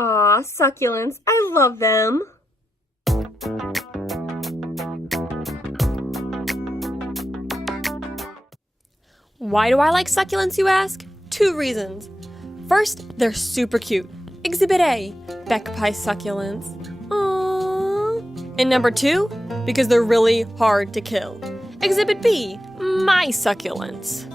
Aw, succulents. I love them. Why do I like succulents, you ask? 2 reasons. First, they're super cute. Exhibit A, Beck Pie succulents. Aww. And number 2, because they're really hard to kill. Exhibit B, my succulents.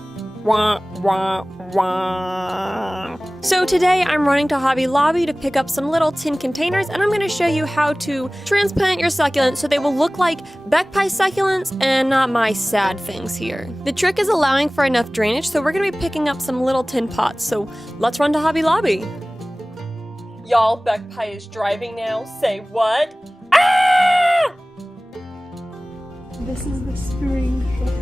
Wah, wah, wah. So today I'm running to Hobby Lobby to pick up some little tin containers, and I'm going to show you how to transplant your succulents so they will look like Beck Pie succulents and not my sad things here. The trick is allowing for enough drainage, so we're going to be picking up some little tin pots, so let's run to Hobby Lobby. Y'all, Beck Pie is driving now. Say what? Ah! This is the spring ship.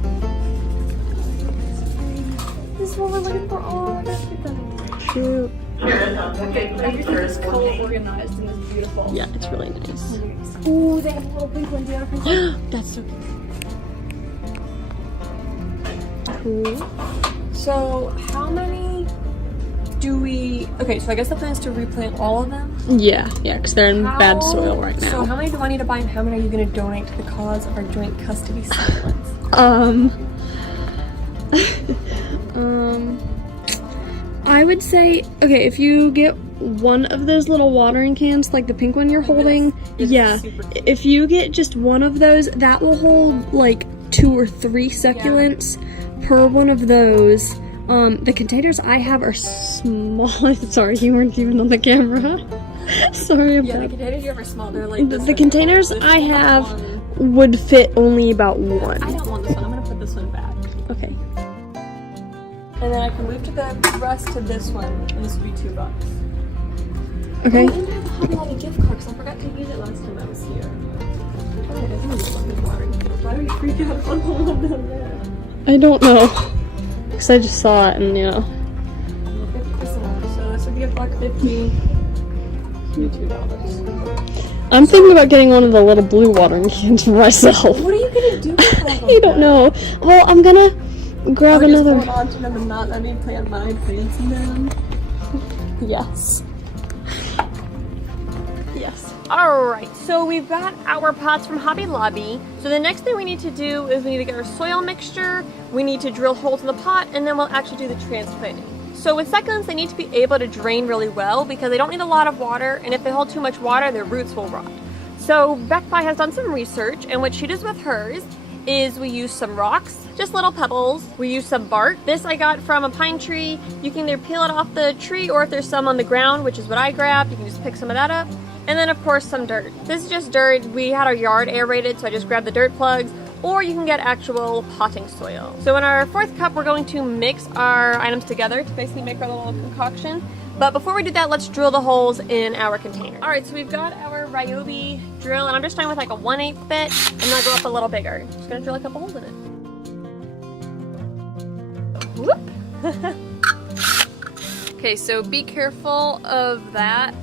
This is what we're looking for. Oh, that's cute. Everything's color organized and it's beautiful. Yeah, it's really nice. Ooh, they have a little pink one down. That's so cute. Cool. So, how many do we... Okay, so I guess the plan is to replant all of them? Yeah, because they're in bad soil right now. So how many do I need to buy and how many are you going to donate to the cause of our joint custody succulents? I would say, okay, if you get one of those little watering cans, like the pink one you're holding, yeah, if you get just one of those, that will hold like 2 or 3 succulents per one of those. The containers I have are small. Sorry, you weren't even on the camera. Sorry about that. Yeah, the containers you have are small. They're like this. The containers I have would fit only about 1. I don't want this one. I'm going to put this one back. Okay. And then I can move to the rest to this one, and this would be $2. Okay. Oh, and I have a Hobby Lobby gift card because I forgot to use it last time I was here. Why do you freak out on all of them there? I don't know. Because I just saw it and, you know. 50%. So this would be $1.50. $2. I'm thinking about getting one of the little blue watering cans for myself. What are you going to do with all of I don't know. Well, I'm gonna grab another. Just hold on to them and not let me plant my plants in them. Yes. Yes. Alright, so we've got our pots from Hobby Lobby. So the next thing we need to do is we need to get our soil mixture, we need to drill holes in the pot, and then we'll actually do the transplanting. So with succulents, they need to be able to drain really well because they don't need a lot of water, and if they hold too much water, their roots will rot. So Beck Pie has done some research, and what she does with hers is we use some rocks, just little pebbles. We use some bark. This I got from a pine tree. You can either peel it off the tree, or if there's some on the ground, which is what I grabbed, you can just pick some of that up. And then of course some dirt. This is just dirt. We had our yard aerated, so I just grabbed the dirt plugs, or you can get actual potting soil. So in our 4th cup, we're going to mix our items together to basically make our little concoction. But before we do that, let's drill the holes in our container. All right, so we've got our Ryobi drill, and I'm just starting with like a 1/8 bit. I'm gonna go up a little bigger. Just gonna drill a couple holes in it. Whoop. Okay, so be careful of that,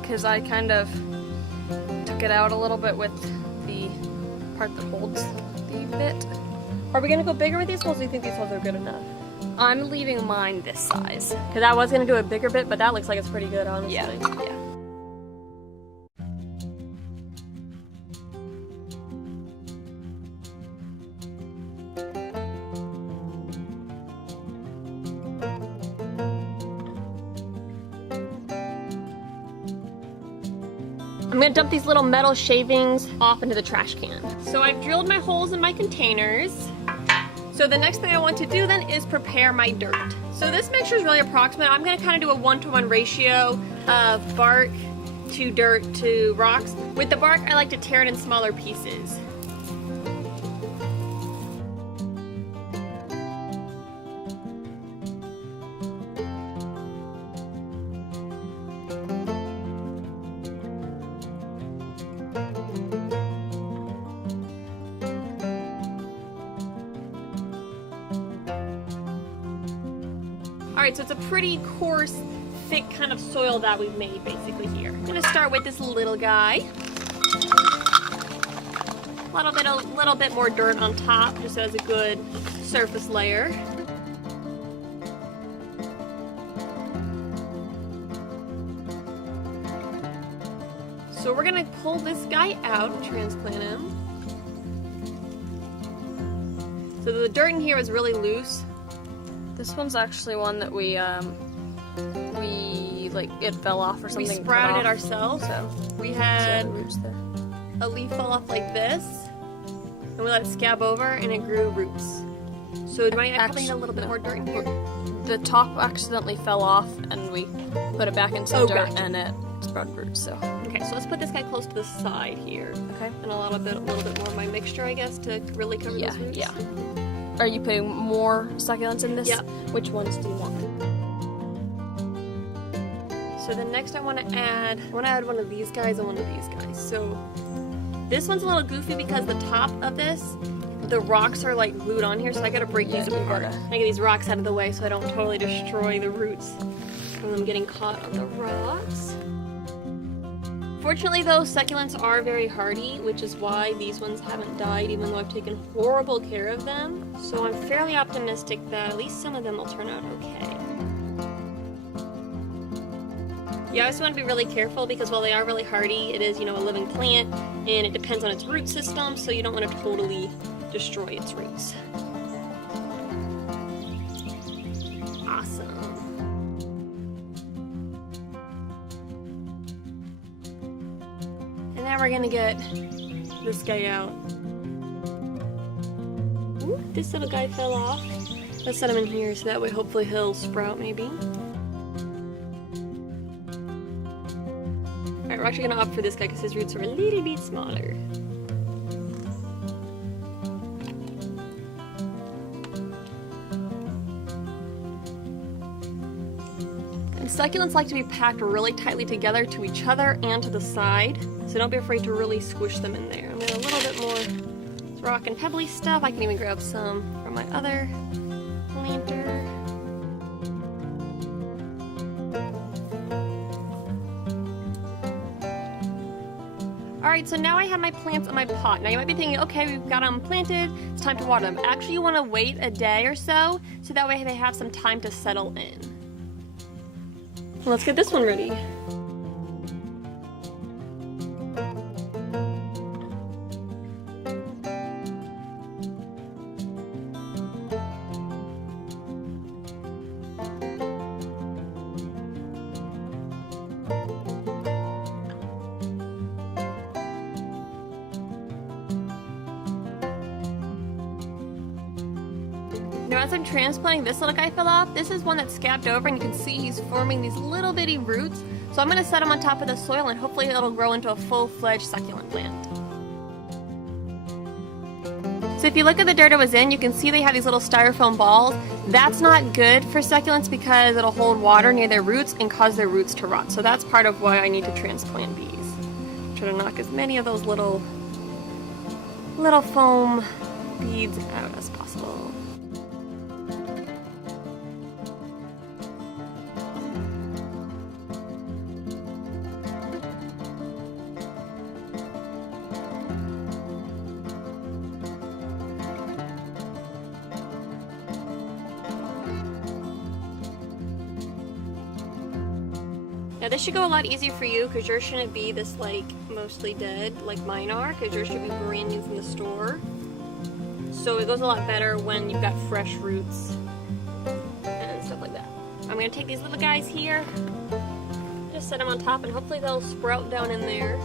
because I kind of took it out a little bit with the part that holds the bit. Are we gonna go bigger with these holes, or do you think these holes are good enough? I'm leaving mine this size. Because I was gonna do a bigger bit, but that looks like it's pretty good, honestly. Yeah. I'm gonna dump these little metal shavings off into the trash can. So I've drilled my holes in my containers. So the next thing I want to do then is prepare my dirt. So this mixture is really approximate. I'm gonna kind of do a 1-to-1 ratio of bark to dirt to rocks. With the bark, I like to tear it in smaller pieces. Alright, so it's a pretty coarse, thick kind of soil that we've made basically here. I'm gonna start with this little guy. A little bit more dirt on top, just as a good surface layer. So we're gonna pull this guy out and transplant him. So the dirt in here is really loose. This one's actually one that we like it fell off or something. We sprouted it ourselves. So We had roots there. a leaf fall off like this, and we let it scab over, and it grew roots. So I probably need a little bit more dirt in here. The top accidentally fell off, and we put it back into the dirt, and it sprouted roots. So Okay, so let's put this guy close to the side here, okay. and a little bit more of my mixture, I guess, to really cover those roots. Yeah. Are you putting more succulents in this? Yeah. Which ones do you want? So then next I want to add one of these guys and one of these guys. So this one's a little goofy because the top of this, the rocks are like glued on here, so I gotta break these apart. I get these rocks out of the way so I don't totally destroy the roots from them getting caught on the rocks. Fortunately though, succulents are very hardy, which is why these ones haven't died even though I've taken horrible care of them. So I'm fairly optimistic that at least some of them will turn out okay. You always want to be really careful because while they are really hardy, it is, a living plant and it depends on its root system, so you don't want to totally destroy its roots. Awesome. And now we're gonna get this guy out. Ooh, this little guy fell off. Let's set him in here so that way hopefully he'll sprout maybe. Alright, we're actually gonna opt for this guy because his roots are a little bit smaller. And succulents like to be packed really tightly together to each other and to the side, so don't be afraid to really squish them in there. I'm gonna a little bit more rock and pebbly stuff. I can even grab some from my other planter. Alright, so now I have my plants in my pot. Now you might be thinking, okay, we've got them planted, it's time to water them. Actually, you want to wait a day or so that way they have some time to settle in. Let's get this one ready. Now as I'm transplanting, this little guy fell off. This is one that scabbed over and you can see he's forming these little bitty roots. So I'm going to set him on top of the soil and hopefully it'll grow into a full-fledged succulent plant. So if you look at the dirt it was in, you can see they have these little styrofoam balls. That's not good for succulents because it'll hold water near their roots and cause their roots to rot. So that's part of why I need to transplant these. Try to knock as many of those little foam beads out as possible. Now this should go a lot easier for you because yours shouldn't be this like mostly dead like mine are, because yours should be brand new from the store. So it goes a lot better when you've got fresh roots and stuff like that. I'm going to take these little guys here, just set them on top and hopefully they'll sprout down in there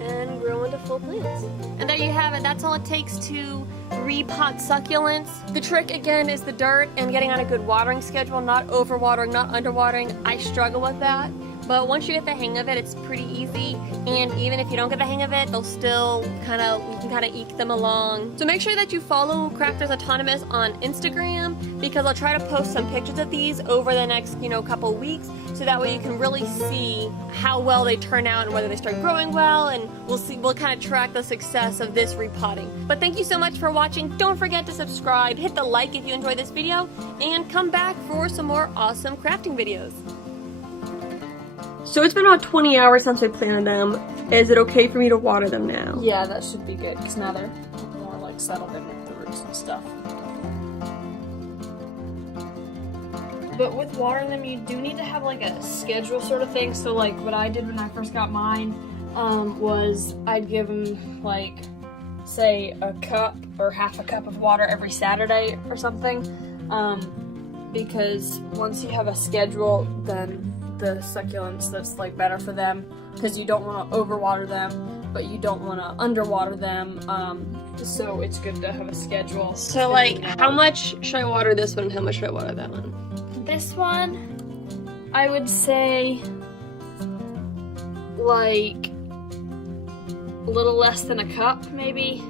and grow into full plants. And there you have it. That's all it takes to repot succulents. The trick again is the dirt and getting on a good watering schedule, not overwatering, not underwatering. I struggle with that, but once you get the hang of it, it's pretty easy. And even if you don't get the hang of it, they'll still you can kind of eke them along. So make sure that you follow Crafters Autonomous on Instagram because I'll try to post some pictures of these over the next, couple weeks, so that way you can really see how well they turn out and whether they start growing well, and we'll kind of track the success of this repotting. But thank you so much for watching. Don't forget to subscribe, hit the like if you enjoyed this video, and come back for some more awesome crafting videos. So it's been about 20 hours since I planted them. Is it okay for me to water them now? Yeah, that should be good because now they're more like settled in with the roots and stuff. but with watering them, you do need to have like a schedule sort of thing. So like what I did when I first got mine was I'd give them like, say, a cup or half a cup of water every Saturday or something. Because once you have a schedule, then the succulents, that's like better for them, because you don't want to overwater them, but you don't want to underwater them. So it's good to have a schedule. So like, how much should I water this one and how much should I water that one? This one, I would say like a little less than a cup, maybe.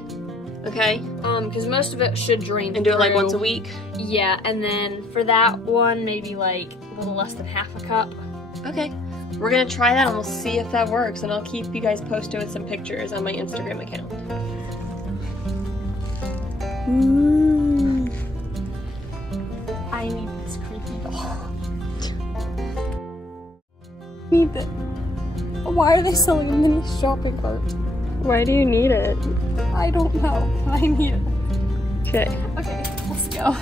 Okay. Because most of it should drain And do it like through. once a week? Yeah, and then for that one, maybe like a little less than half a cup. Okay. We're gonna try that and we'll see if that works, and I'll keep you guys posted with some pictures on my Instagram account. I need this creepy doll. Need it. Why are they selling a mini shopping cart? Why do you need it? I don't know. I need it. Okay. Okay, let's go.